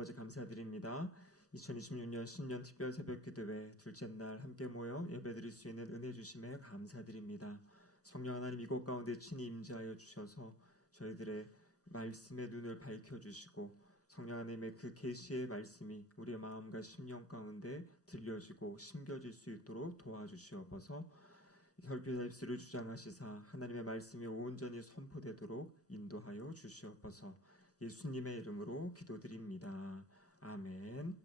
아버지 감사드립니다. 2026년 신년 특별 새벽기도회 둘째 날 함께 모여 예배드릴 수 있는 은혜 주심에 감사드립니다. 성령 하나님 이곳 가운데 친히 임재하여 주셔서 저희들의 말씀의 눈을 밝혀주시고 성령 하나님의 그 계시의 말씀이 우리의 마음과 심령 가운데 들려지고 심겨질 수 있도록 도와주시옵소서. 혈기의 입술을 주장하시사 하나님의 말씀이 온전히 선포되도록 인도하여 주시옵소서. 예수님의 이름으로 기도드립니다. 아멘.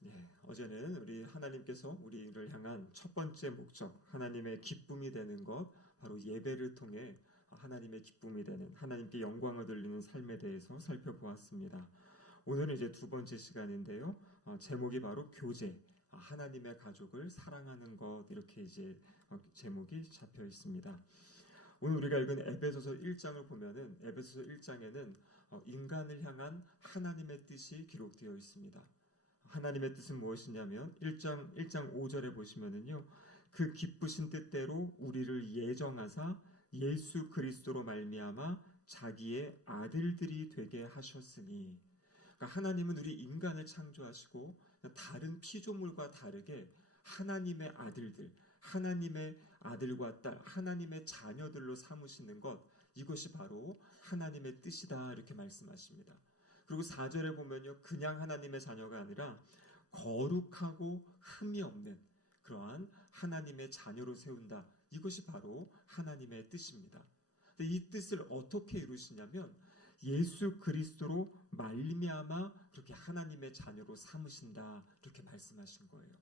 네, 어제는 우리 하나님께서 우리를 향한 첫 번째 목적, 하나님의 기쁨이 되는 것, 바로 예배를 통해 하나님의 기쁨이 되는, 하나님께 영광을 돌리는 삶에 대해서 살펴보았습니다. 오늘은 이제 두 번째 시간인데요. 제목이 바로 교제, 하나님의 가족을 사랑하는 것, 이렇게 이제 제목이 잡혀 있습니다. 오늘 우리가 읽은 에베소서 1장을 보면은 에베소서 1장에는 인간을 향한 하나님의 뜻이 기록되어 있습니다. 하나님의 뜻은 무엇이냐면 1장 5절에 보시면은요. 그 기쁘신 뜻대로 우리를 예정하사 예수 그리스도로 말미암아 자기의 아들들이 되게 하셨으니, 그러니까 하나님은 우리 인간을 창조하시고 다른 피조물과 다르게 하나님의 아들들, 하나님의 아들과 딸, 하나님의 자녀들로 삼으시는 것, 이것이 바로 하나님의 뜻이다, 이렇게 말씀하십니다. 그리고 4절에 보면요, 그냥 하나님의 자녀가 아니라 거룩하고 흠이 없는 그러한 하나님의 자녀로 세운다. 이것이 바로 하나님의 뜻입니다. 근데 이 뜻을 어떻게 이루시냐면 예수 그리스도로 말미암아 그렇게 하나님의 자녀로 삼으신다, 이렇게 말씀하신 거예요.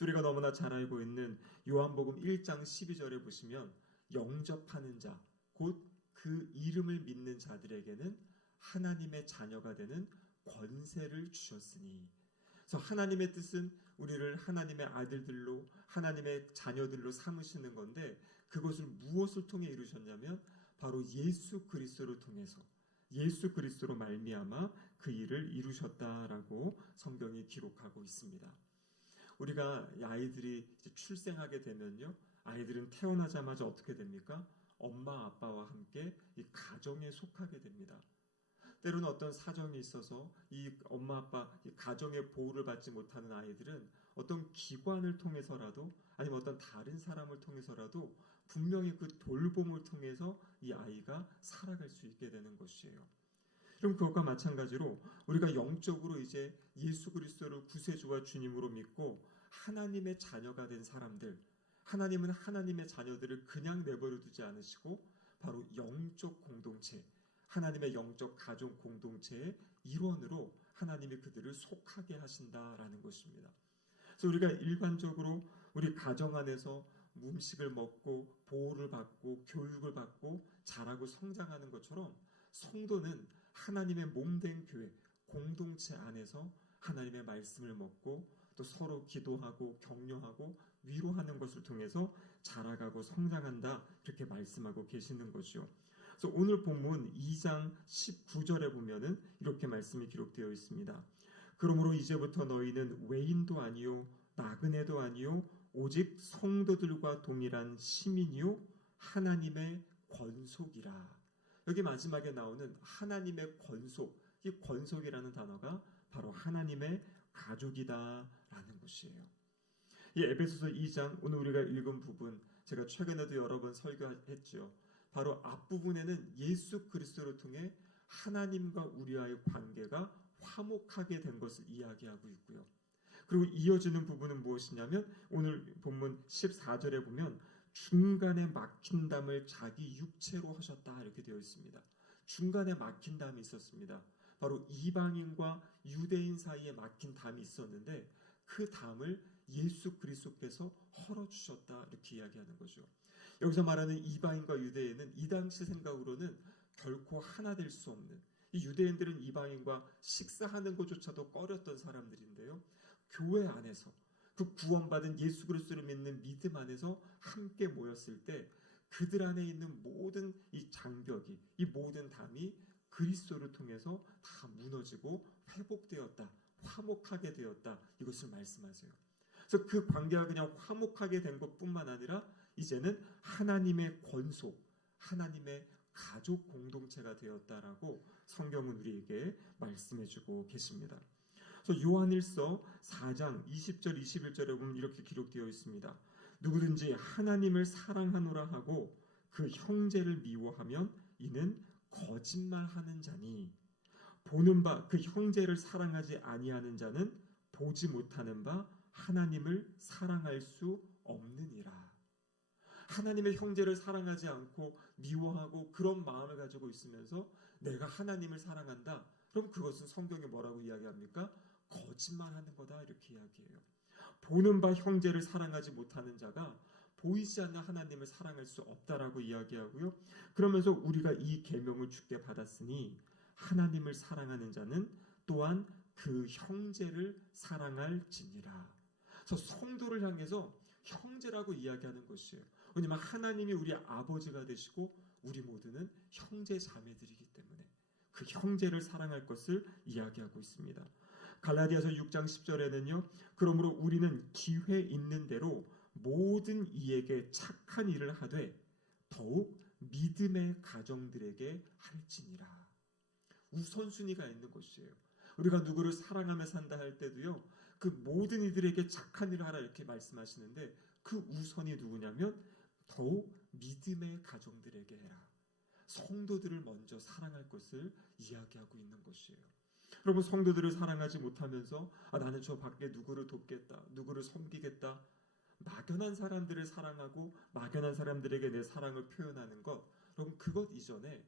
우리가 너무나 잘 알고 있는 요한복음 1장 12절에 보시면 영접하는 자, 곧 그 이름을 믿는 자들에게는 하나님의 자녀가 되는 권세를 주셨으니, 그래서 하나님의 뜻은 우리를 하나님의 아들들로, 하나님의 자녀들로 삼으시는 건데, 그것을 무엇을 통해 이루셨냐면 바로 예수 그리스도를 통해서, 예수 그리스도로 말미암아 그 일을 이루셨다라고 성경이 기록하고 있습니다. 우리가 아이들이 이제 출생하게 되면요, 아이들은 태어나자마자 어떻게 됩니까? 엄마 아빠와 함께 이 가정에 속하게 됩니다. 때로는 어떤 사정이 있어서 이 엄마 아빠 이 가정의 보호를 받지 못하는 아이들은 어떤 기관을 통해서라도, 아니면 어떤 다른 사람을 통해서라도 분명히 그 돌봄을 통해서 이 아이가 살아갈 수 있게 되는 것이에요. 그럼 그것과 마찬가지로 우리가 영적으로 이제 예수 그리스도를 구세주와 주님으로 믿고 하나님의 자녀가 된 사람들, 하나님은 하나님의 자녀들을 그냥 내버려 두지 않으시고 바로 영적 공동체, 하나님의 영적 가족 공동체의 일원으로 하나님이 그들을 속하게 하신다라는 것입니다. 그래서 우리가 일반적으로 우리 가정 안에서 음식을 먹고 보호를 받고 교육을 받고 자라고 성장하는 것처럼 성도는 하나님의 몸된 교회, 공동체 안에서 하나님의 말씀을 먹고 또 서로 기도하고 격려하고 위로하는 것을 통해서 자라가고 성장한다, 이렇게 말씀하고 계시는 것이요. 그래서 오늘 본문 2장 19절에 보면은 이렇게 말씀이 기록되어 있습니다. 그러므로 이제부터 너희는 외인도 아니요 나그네도 아니요 오직 성도들과 동일한 시민이요 하나님의 권속이라. 여기 마지막에 나오는 하나님의 권속, 이 권속이라는 단어가 바로 하나님의 가족이다라는 것이에요. 이 에베소서 2장, 오늘 우리가 읽은 부분, 제가 최근에도 여러 번 설교했죠. 바로 앞부분에는 예수 그리스도를 통해 하나님과 우리와의 관계가 화목하게 된 것을 이야기하고 있고요. 그리고 이어지는 부분은 무엇이냐면 오늘 본문 14절에 보면 중간에 막힌 담을 자기 육체로 하셨다, 이렇게 되어 있습니다. 중간에 막힌 담이 있었습니다. 바로 이방인과 유대인 사이에 막힌 담이 있었는데 그 담을 예수 그리스도께서 헐어주셨다, 이렇게 이야기하는 거죠. 여기서 말하는 이방인과 유대인은 이 당시 생각으로는 결코 하나 될 수 없는, 이 유대인들은 이방인과 식사하는 것조차도 꺼렸던 사람들인데요. 교회 안에서 그 구원받은 예수 그리스도를 믿는 믿음 안에서 함께 모였을 때 그들 안에 있는 모든 이 장벽이, 이 모든 담이 그리스도를 통해서 다 무너지고 회복되었다, 화목하게 되었다, 이것을 말씀하세요. 그래서 그 관계가 그냥 화목하게 된 것뿐만 아니라 이제는 하나님의 권속, 하나님의 가족 공동체가 되었다라고 성경은 우리에게 말씀해주고 계십니다. 그래서 요한일서 4장 20절 21절에 보면 이렇게 기록되어 있습니다. 누구든지 하나님을 사랑하노라 하고 그 형제를 미워하면 이는 거짓말하는 자니 보는 바 그 형제를 사랑하지 아니하는 자는 보지 못하는 바 하나님을 사랑할 수 없느니라. 하나님의 형제를 사랑하지 않고 미워하고 그런 마음을 가지고 있으면서 내가 하나님을 사랑한다. 그럼 그것은 성경이 뭐라고 이야기합니까? 거짓말하는 거다 이렇게 이야기해요. 보는 바 형제를 사랑하지 못하는 자가 보이지 않는 하나님을 사랑할 수 없다라고 이야기하고요. 그러면서 우리가 이 계명을 주께 받았으니 하나님을 사랑하는 자는 또한 그 형제를 사랑할지니라. 그래서 성도를 향해서 형제라고 이야기하는 것이에요. 왜냐하면 하나님이 우리 아버지가 되시고 우리 모두는 형제 자매들이기 때문에 그 형제를 사랑할 것을 이야기하고 있습니다. 갈라디아서 6장 10절에는요. 그러므로 우리는 기회 있는 대로 모든 이에게 착한 일을 하되 더욱 믿음의 가정들에게 할지니라. 우선순위가 있는 것이에요. 우리가 누구를 사랑하며 산다 할 때도요. 그 모든 이들에게 착한 일을 하라 이렇게 말씀하시는데 그 우선이 누구냐면 더욱 믿음의 가정들에게 해라. 성도들을 먼저 사랑할 것을 이야기하고 있는 것이에요. 여러분 성도들을 사랑하지 못하면서 나는 저 밖에 누구를 돕겠다. 누구를 섬기겠다. 막연한 사람들을 사랑하고 막연한 사람들에게 내 사랑을 표현하는 것. 여러분 그것 이전에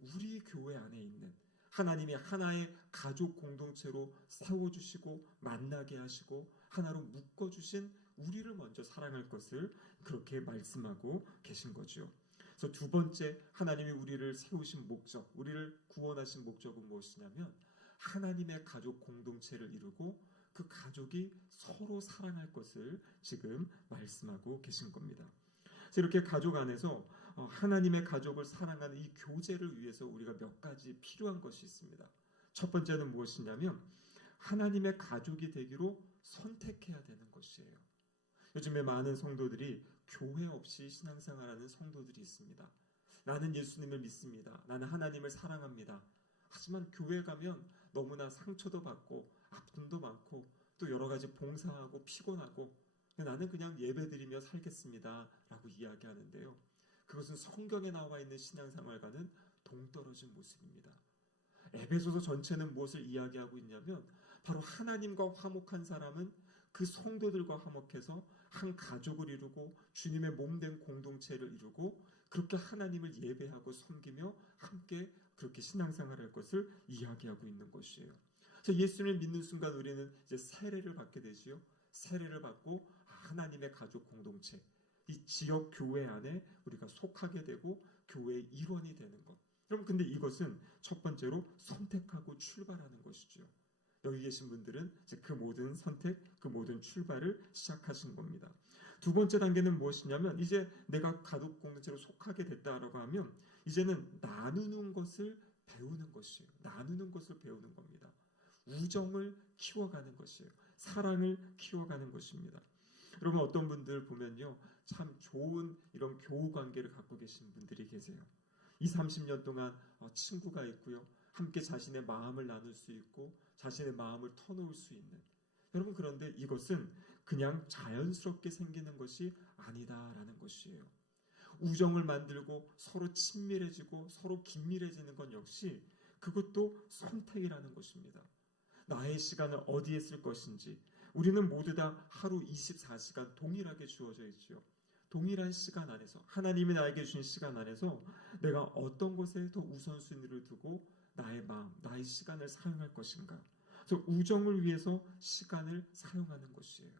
우리 교회 안에 있는 하나님이 하나의 가족 공동체로 세워주시고 만나게 하시고 하나로 묶어주신 우리를 먼저 사랑할 것을 그렇게 말씀하고 계신 거죠. 그래서 두 번째 하나님이 우리를 세우신 목적, 우리를 구원하신 목적은 무엇이냐면 하나님의 가족 공동체를 이루고 그 가족이 서로 사랑할 것을 지금 말씀하고 계신 겁니다. 그래서 이렇게 가족 안에서 하나님의 가족을 사랑하는 이 교제를 위해서 우리가 몇 가지 필요한 것이 있습니다. 첫 번째는 무엇이냐면 하나님의 가족이 되기로 선택해야 되는 것이에요. 요즘에 많은 성도들이 교회 없이 신앙생활하는 성도들이 있습니다. 나는 예수님을 믿습니다. 나는 하나님을 사랑합니다. 하지만 교회 가면 너무나 상처도 받고 아픔도 많고 또 여러 가지 봉사하고 피곤하고 나는 그냥 예배드리며 살겠습니다 라고 이야기하는데요. 그것은 성경에 나와 있는 신앙생활과는 동떨어진 모습입니다. 에베소서 전체는 무엇을 이야기하고 있냐면 바로 하나님과 화목한 사람은 그 성도들과 화목해서 한 가족을 이루고 주님의 몸된 공동체를 이루고 그렇게 하나님을 예배하고 섬기며 함께 그렇게 신앙생활할 것을 이야기하고 있는 것이에요. 그래서 예수님을 믿는 순간 우리는 이제 세례를 받게 되지요. 세례를 받고 하나님의 가족 공동체, 이 지역 교회 안에 우리가 속하게 되고 교회의 일원이 되는 것. 여러분 근데 이것은 첫 번째로 선택하고 출발하는 것이죠. 여기 계신 분들은 이제 그 모든 선택, 그 모든 출발을 시작하신 겁니다. 두 번째 단계는 무엇이냐면 이제 내가 가족 공동체로 속하게 됐다라고 하면 이제는 나누는 것을 배우는 것이에요. 나누는 것을 배우는 겁니다. 우정을 키워가는 것이에요. 사랑을 키워가는 것입니다. 여러분 어떤 분들 보면요. 참 좋은 이런 교우 관계를 갖고 계신 분들이 계세요. 20, 30년 동안 친구가 있고요. 함께 자신의 마음을 나눌 수 있고 자신의 마음을 터놓을 수 있는 여러분 그런데 이것은 그냥 자연스럽게 생기는 것이 아니다라는 것이에요. 우정을 만들고 서로 친밀해지고 서로 긴밀해지는 건 역시 그것도 선택이라는 것입니다. 나의 시간을 어디에 쓸 것인지 우리는 모두 다 하루 24시간 동일하게 주어져 있죠. 동일한 시간 안에서 하나님이 나에게 주신 시간 안에서 내가 어떤 것에 더 우선순위를 두고 나의 마음, 나의 시간을 사용할 것인가. 그래서 우정을 위해서 시간을 사용하는 것이에요.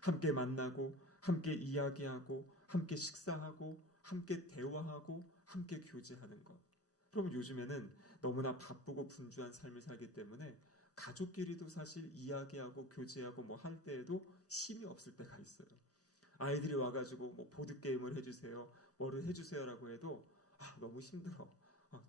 함께 만나고 함께 이야기하고 함께 식사하고 함께 대화하고 함께 교제하는 것. 그럼 요즘에는 너무나 바쁘고 분주한 삶을 살기 때문에 가족끼리도 사실 이야기하고 교제하고 뭐 할 때에도 힘이 없을 때가 있어요. 아이들이 와가지고 뭐 보드게임을 해주세요, 뭐를 해주세요라고 해도 너무 힘들어,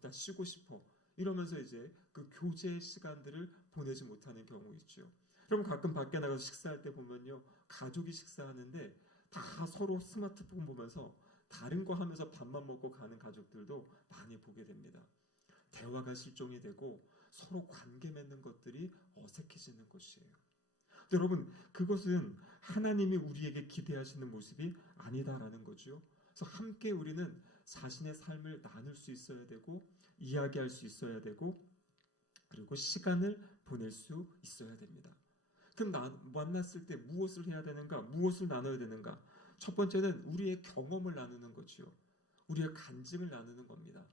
나 쉬고 싶어 이러면서 이제 그 교제의 시간들을 보내지 못하는 경우 있죠. 그럼 가끔 밖에 나가서 식사할 때 보면요, 가족이 식사하는데 다 서로 스마트폰 보면서 다른 거 하면서 밥만 먹고 가는 가족들도 많이 보게 됩니다. 대화가 실종이 되고 서로 관계 맺는 것들이 어색해지는 것이에요. 여러분, 그것은 하나님이 우리에게 기대하시는 모습이 아니다라는 거죠. 그래서 함께 우리는 자신의 삶을 나눌 수 있어야 되고, 이야기할 수 있어야 되고, 그리고 시간을 보낼 수 있어야 됩니다. 그럼 만났을 때 무엇을 해야 되는가? 무엇을 나눠야 되는가? 첫 번째는 우리의 경험을 나누는 거죠. 우리의 간증을 나누는 겁니다.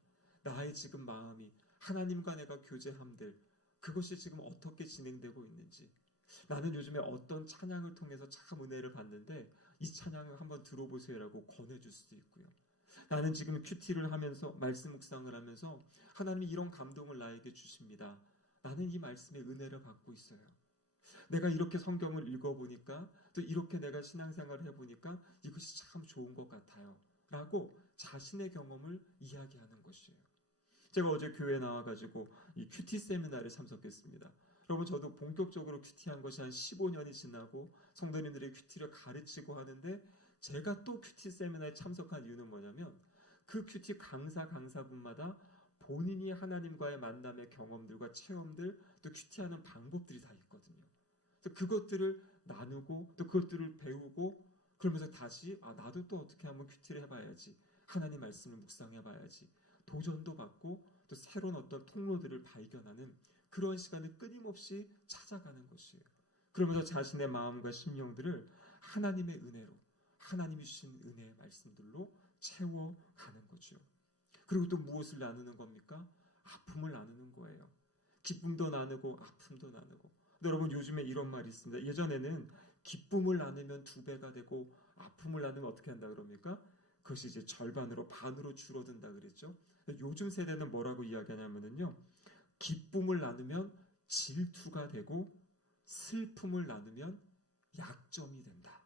나의 지금 마음이, 하나님과 내가 교제함들, 그것이 지금 어떻게 진행되고 있는지, 나는 요즘에 어떤 찬양을 통해서 참 은혜를 받는데 이 찬양을 한번 들어보세요라고 권해줄 수도 있고요. 나는 지금 큐티를 하면서 말씀 묵상을 하면서 하나님이 이런 감동을 나에게 주십니다. 나는 이 말씀의 은혜를 받고 있어요. 내가 이렇게 성경을 읽어보니까 또 이렇게 내가 신앙생활을 해보니까 이것이 참 좋은 것 같아요. 라고 자신의 경험을 이야기하는 것이에요. 제가 어제 교회에 나와가지고 이 큐티 세미나에 참석했습니다. 여러분, 저도 본격적으로 큐티한 것이 한 15년이 지나고 성도님들의 큐티를 가르치고 하는데, 제가 또 큐티 세미나에 참석한 이유는 뭐냐면 그 큐티 강사분마다 본인이 하나님과의 만남의 경험들과 체험들, 또 큐티하는 방법들이 다 있거든요. 그래서 그것들을 나누고 또 그것들을 배우고, 그러면서 다시 나도 또 어떻게 한번 큐티를 해봐야지, 하나님 말씀을 묵상해봐야지, 도전도 받고 또 새로운 어떤 통로들을 발견하는 그런 시간을 끊임없이 찾아가는 것이에요. 그러면서 자신의 마음과 심령들을 하나님의 은혜로, 하나님이 주신 은혜의 말씀들로 채워가는 거죠. 그리고 또 무엇을 나누는 겁니까? 아픔을 나누는 거예요. 기쁨도 나누고 아픔도 나누고. 여러분, 요즘에 이런 말이 있습니다. 예전에는 기쁨을 나누면 2배가 되고 아픔을 나누면 어떻게 한다 그럽니까? 그것이 이제 절반으로, 반으로 줄어든다 그랬죠. 요즘 세대는 뭐라고 이야기하냐면요, 기쁨을 나누면 질투가 되고 슬픔을 나누면 약점이 된다.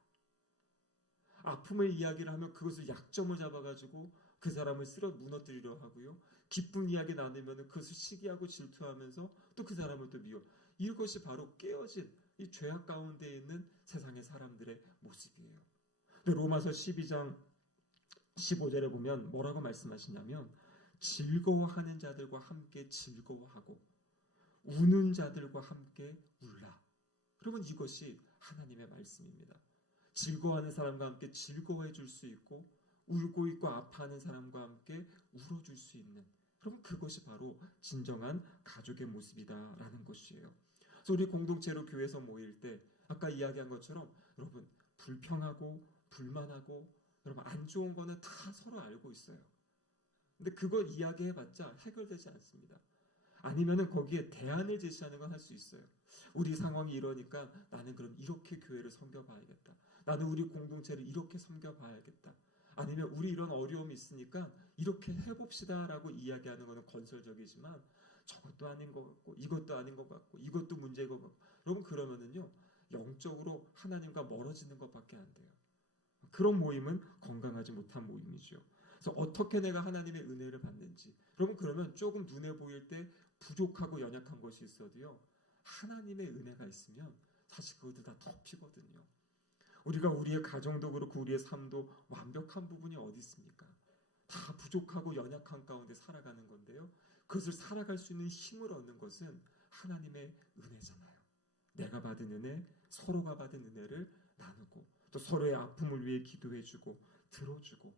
아픔을 이야기를 하면 그것을 약점을 잡아가지고 그 사람을 쓸어 무너뜨리려 하고요. 기쁨 이야기 나누면 그것을 시기하고 질투하면서 또 그 사람을 또 미워. 이것이 바로 깨어진 이 죄악 가운데 있는 세상의 사람들의 모습이에요. 로마서 12장 15절에 보면 뭐라고 말씀하시냐면, 즐거워하는 자들과 함께 즐거워하고 우는 자들과 함께 울라. 그러면 이것이 하나님의 말씀입니다. 즐거워하는 사람과 함께 즐거워해 줄 수 있고, 울고 있고 아파하는 사람과 함께 울어줄 수 있는, 그럼 그것이 바로 진정한 가족의 모습이다라는 것이에요. 그래서 우리 공동체로 교회에서 모일 때 아까 이야기한 것처럼 여러분, 불평하고 불만하고 여러분 안 좋은 거는 다 서로 알고 있어요. 근데 그거 이야기해봤자 해결되지 않습니다. 아니면은 거기에 대안을 제시하는 건 할 수 있어요. 우리 상황이 이러니까 나는 그럼 이렇게 교회를 섬겨봐야겠다. 나는 우리 공동체를 이렇게 섬겨봐야겠다. 아니면 우리 이런 어려움이 있으니까 이렇게 해봅시다라고 이야기하는 것은 건설적이지만 저것도 아닌 것 같고 이것도 아닌 것 같고 이것도 문제인 것 같고, 여러분 그러면은요 영적으로 하나님과 멀어지는 것밖에 안 돼요. 그런 모임은 건강하지 못한 모임이죠. 그래서 어떻게 내가 하나님의 은혜를 받는지, 여러분 그러면 조금 눈에 보일 때 부족하고 연약한 것이 있어도요, 하나님의 은혜가 있으면 사실 그것도 다 덮이거든요. 우리가 우리의 가정도 그렇고 우리의 삶도 완벽한 부분이 어디 있습니까? 다 부족하고 연약한 가운데 살아가는 건데요, 그것을 살아갈 수 있는 힘을 얻는 것은 하나님의 은혜잖아요. 내가 받은 은혜, 서로가 받은 은혜를 나누고 또 서로의 아픔을 위해 기도해주고 들어주고.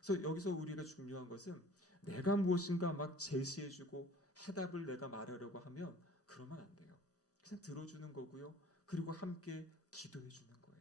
그래서 여기서 우리가 중요한 것은 내가 무엇인가 막 제시해주고 해답을 내가 말하려고 하면 그러면 안 돼요. 그냥 들어주는 거고요. 그리고 함께 기도해주는 거예요.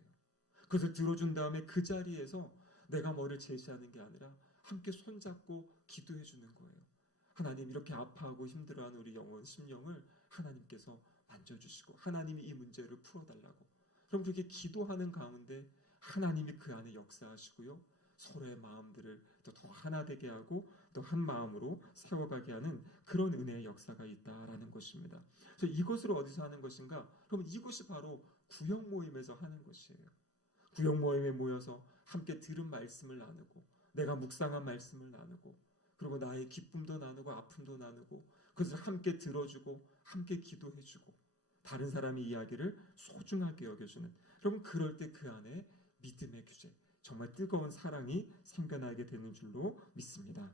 그것을 들어준 다음에 그 자리에서 내가 뭐를 제시하는 게 아니라 함께 손잡고 기도해주는 거예요. 하나님, 이렇게 아파하고 힘들어하는 우리 영혼, 심령을 하나님께서 만져주시고 하나님이 이 문제를 풀어달라고. 그럼 그렇게 기도하는 가운데 하나님이 그 안에 역사하시고요, 서로의 마음들을 또 더 하나 되게 하고 또 한 마음으로 세워가게 하는 그런 은혜의 역사가 있다라는 것입니다. 그래서 이것을 어디서 하는 것인가? 그럼 이것이 바로 구역 모임에서 하는 것이에요. 구역 모임에 모여서 함께 들은 말씀을 나누고 내가 묵상한 말씀을 나누고 그리고 나의 기쁨도 나누고 아픔도 나누고 그것을 함께 들어주고 함께 기도해주고 다른 사람의 이야기를 소중하게 여겨주는, 여러분 그럴 때 그 안에 믿음의 규제, 정말 뜨거운 사랑이 생겨나게 되는 줄로 믿습니다.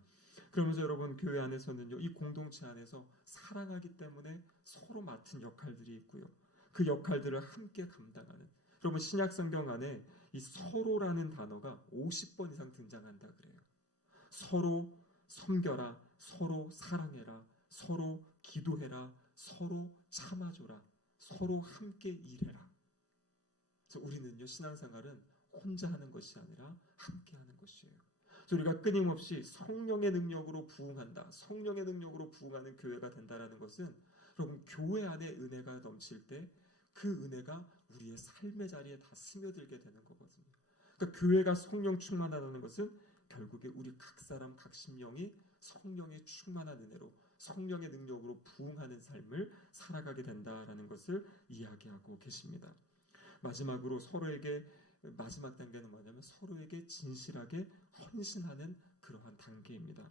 그러면서 여러분, 교회 안에서는요, 이 공동체 안에서 사랑하기 때문에 서로 맡은 역할들이 있고요. 그 역할들을 함께 감당하는, 여러분 신약 성경 안에 이 서로라는 단어가 50번 이상 등장한다 그래요. 서로 섬겨라, 서로 사랑해라, 서로 기도해라, 서로 참아줘라, 서로 함께 일해라. 그래서 우리는요, 신앙생활은 혼자 하는 것이 아니라 함께 하는 것이에요. 그래서 우리가 끊임없이 성령의 능력으로 부흥한다, 성령의 능력으로 부흥하는 교회가 된다라는 것은 여러분, 교회 안에 은혜가 넘칠 때 그 은혜가 우리의 삶의 자리에 다 스며들게 되는 거거든요. 그러니까 교회가 성령 충만하다는 것은 결국에 우리 각 사람 각 심령이 성령의 충만한 은혜로, 성령의 능력으로 부흥하는 삶을 살아가게 된다라는 것을 이야기하고 계십니다. 마지막으로 서로에게, 마지막 단계는 뭐냐면 서로에게 진실하게 헌신하는 그러한 단계입니다.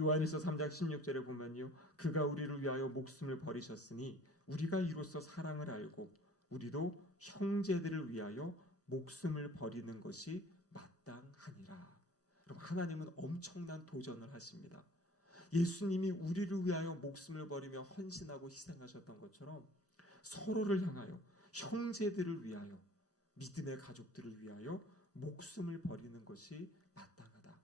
요한일서 3장 16절에 보면요, 그가 우리를 위하여 목숨을 버리셨으니 우리가 이로써 사랑을 알고 우리도 형제들을 위하여 목숨을 버리는 것이 마땅하니라. 여러분, 하나님은 엄청난 도전을 하십니다. 예수님이 우리를 위하여 목숨을 버리며 헌신하고 희생하셨던 것처럼 서로를 향하여, 형제들을 위하여, 믿음의 가족들을 위하여 목숨을 버리는 것이 마땅하다.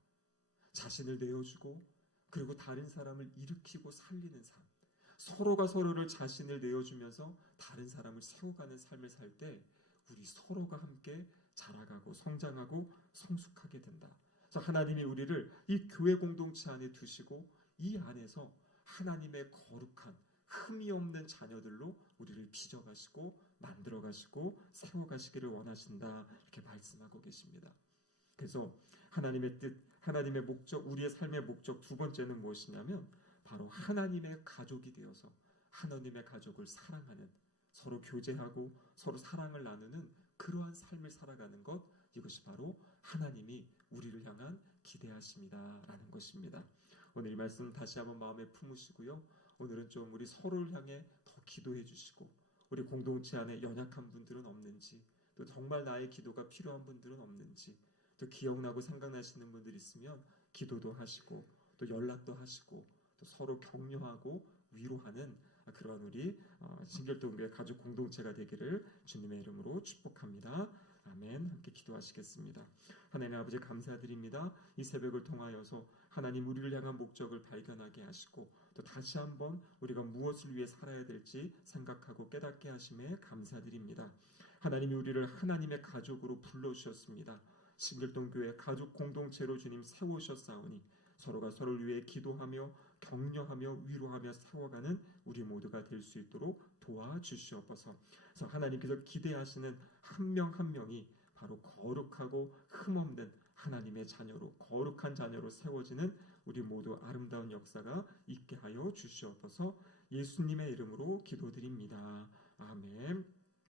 자신을 내어주고 그리고 다른 사람을 일으키고 살리는 삶, 서로가 서로를 자신을 내어주면서 다른 사람을 세워가는 삶을 살 때 우리 서로가 함께 자라가고 성장하고 성숙하게 된다. 그래서 하나님이 우리를 이 교회 공동체 안에 두시고 이 안에서 하나님의 거룩한 흠이 없는 자녀들로 우리를 빚어가시고 만들어가시고 세워가시기를 원하신다, 이렇게 말씀하고 계십니다. 그래서 하나님의 뜻, 하나님의 목적, 우리의 삶의 목적 두 번째는 무엇이냐면 바로 하나님의 가족이 되어서 하나님의 가족을 사랑하는, 서로 교제하고 서로 사랑을 나누는 그러한 삶을 살아가는 것, 이것이 바로 하나님이 우리를 향한 기대하심이다라는 것입니다. 오늘 이 말씀 다시 한번 마음에 품으시고요. 오늘은 좀 우리 서로를 향해 더 기도해 주시고, 우리 공동체 안에 연약한 분들은 없는지, 또 정말 나의 기도가 필요한 분들은 없는지, 또 기억나고 생각나시는 분들 있으면 기도도 하시고 또 연락도 하시고 또 서로 격려하고 위로하는 그러한 우리 신길동교회 가족 공동체가 되기를 주님의 이름으로 축복합니다. 아멘. 함께 기도하시겠습니다. 하나님 아버지, 감사드립니다. 이 새벽을 통하여서 하나님 우리를 향한 목적을 발견하게 하시고 또 다시 한번 우리가 무엇을 위해 살아야 될지 생각하고 깨닫게 하심에 감사드립니다. 하나님이 우리를 하나님의 가족으로 불러주셨습니다. 신길동교회 가족 공동체로 주님 세우셨사오니 서로가 서로를 위해 기도하며 격려하며 위로하며 세워가는 우리 모두가 될 수 있도록 도와주시옵소서. 그래서 하나님께서 기대하시는 한 명 한 명이 바로 거룩하고 흠없는 하나님의 자녀로, 거룩한 자녀로 세워지는 우리 모두 아름다운 역사가 있게 하여 주시옵소서. 예수님의 이름으로 기도드립니다. 아멘.